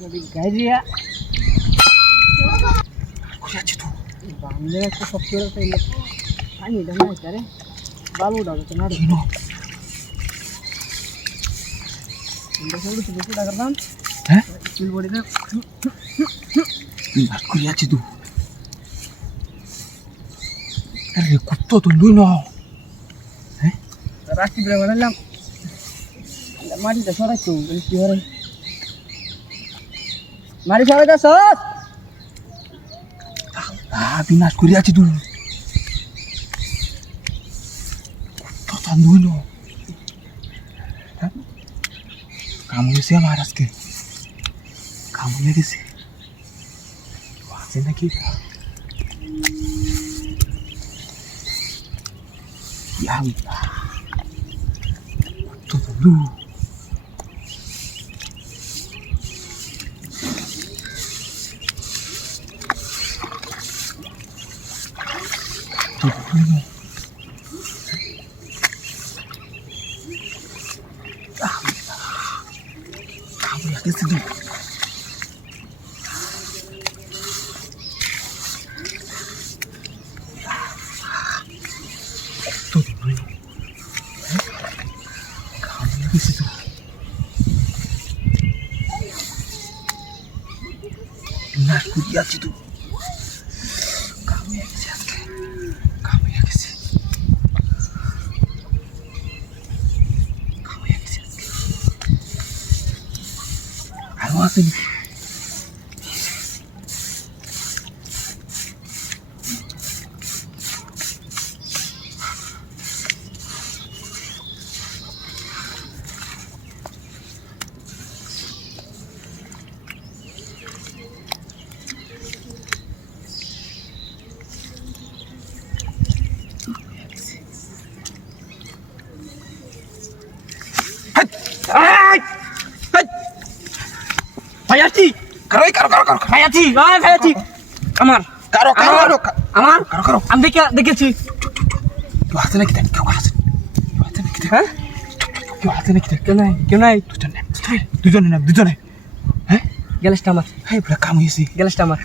গাইরিয়া কই যাচ্ছিস তুই? বাংলা একটা সফটওয়্যার পাইলে আমি এটা না করে বালুটা তো না কেন? এটা সবুজ বেশি টাকা দাম হ্যাঁ স্টিল বডিটা তুই ভাত করে যাচ্ছিস তুই? আরে কুত্তো তো লুই না। হ্যাঁ রাখি ব্রে বানালাম মাটিটা সরাই তো কি হরে মারি সরাই দা সস বিনাশ করে যাচ্ছিস তুই? কুত্তো তো লুই না। কাম হয়েছে আমার আজকে, কাম হয়ে গেছে। আছে নাকি কুত্তো তো লু গেছে তুই? তো খাওয়া গেছে তো নাচ করে যাচ্ছি তুই? কামিয়ে গেছে আজকে, কামিয়ে গেছে, কামিয়ে গেছে আজকে। আরো আছে নাকি? ভাইয়াছি কারো কারো কারো কারো ভাইয়াছি ভাইয়াছি আমার কারো কারো আমার কারো কারো আমি দেখেছি কেউ আছে নাকি দেখ? কেউ আছে? কেউ আছে নাকি দেখ? হ্যাঁ কেউ আছে নাকি দেখ? কেউ নাই দুজনে না দুজনে। হ্যাঁ গ্যালেসটা আমার হ্যাঁ পুরো কাম হয়েছে। গ্যালেসটা আমার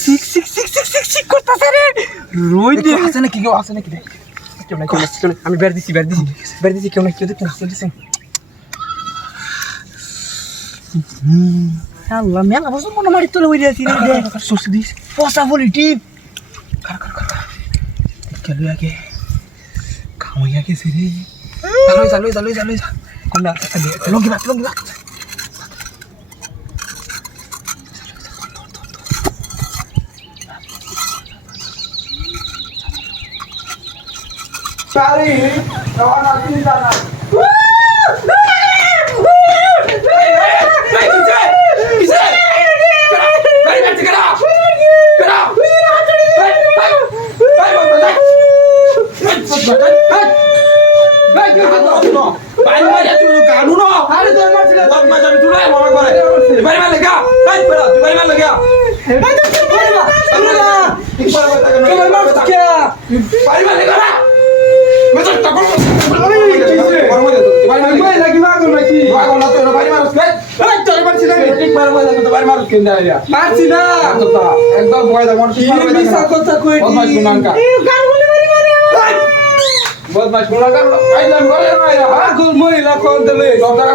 সিক সিক সিক সিক সিক সিক করতেছে রে। রোই কেউ আছে নাকি? কেউ আছে নাকি দেখ? কেউ নাই আমি বের দিছি কেউ নাই কেউ দেখতে না আল্লাহ মেলা বছর মনে মারি তোলে হইয়া আছি রে সরষে দিস পচা বলি টিপ কার কার কার চলো আগে কাম হয়ে গেছে রে। চালো কোনটা লঙ্গি Baat Sorry, kawan aku di sana. একদম ভয় দেবো বদমাশ গুণাকার আইলাম বলে মাইরা পাগল মহিলা কোন দেবে দরকার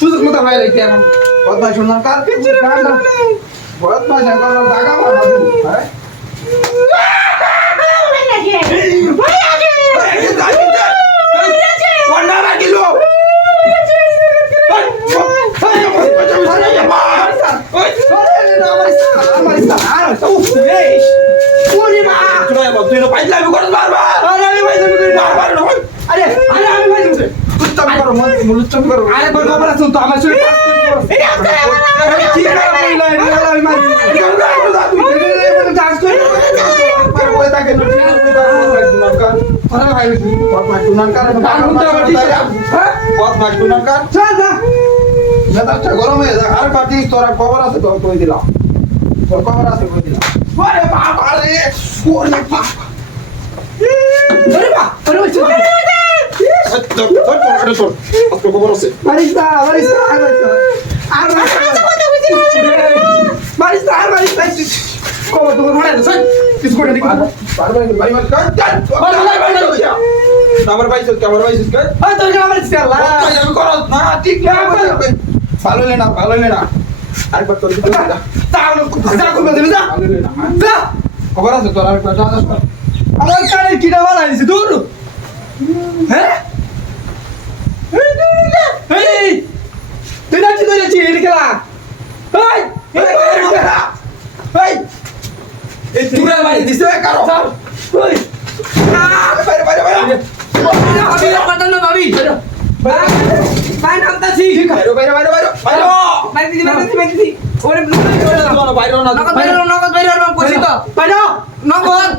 সুযোগ মতো ভাই রেখে বদমাই শুনলাম কার বদমাই জায়গা হ্যাঁ ওরে মা তুই না তুই না পাইলা আমি করছ বারবার আরে আমি ভাই তুমি বারবার না আরে আরে আমি ভাই তুমি লুচ্চামি করো লুচ্চামি করো আরে বল বাবা শুন তো আমার শুনে এই আস্তে কি করে কইলা আমি মারি ডান্স করে पर वो ताके नो ठीक है बहुत मार टूनन कर बहुत मार टूनन कर চল যা मैं तो अच्छा गरम है हर पार्टी तोरा खबर আছে তো কই দিলাম তোর খবর আছে কই দিলাম আরে বাপ আরে ওরে বাপ আরে বা আরে ওই চল তোর খবর আছে মারিস্তা আর মারিস্তা কবে তোমার ভাড়া আছে কিছু করে দেখো বারবার ভাই মার কাট আমার ভাই সব আমার ভাই সব আর তোর কাছে মারিস্তা আল্লাহ আমি করত না ঠিক না ভালো লেনা আরেকবার তোর দিকে যা যা করবে তুমি যা ভালো লেনা যা খবর আছে তোর আরেকবার যা আমার কানে কিটা বালা দিছে দূর হ্যাঁ এই তুই নাচি এটা খেলা এই তুরা মারি দিছে কারো ওই বাইরে ভাবি না পাঠানো ভাবি ভাই নামতাছি বাইরে মারি দিদি ওরে বাইরে নগদ বাইরে নগদ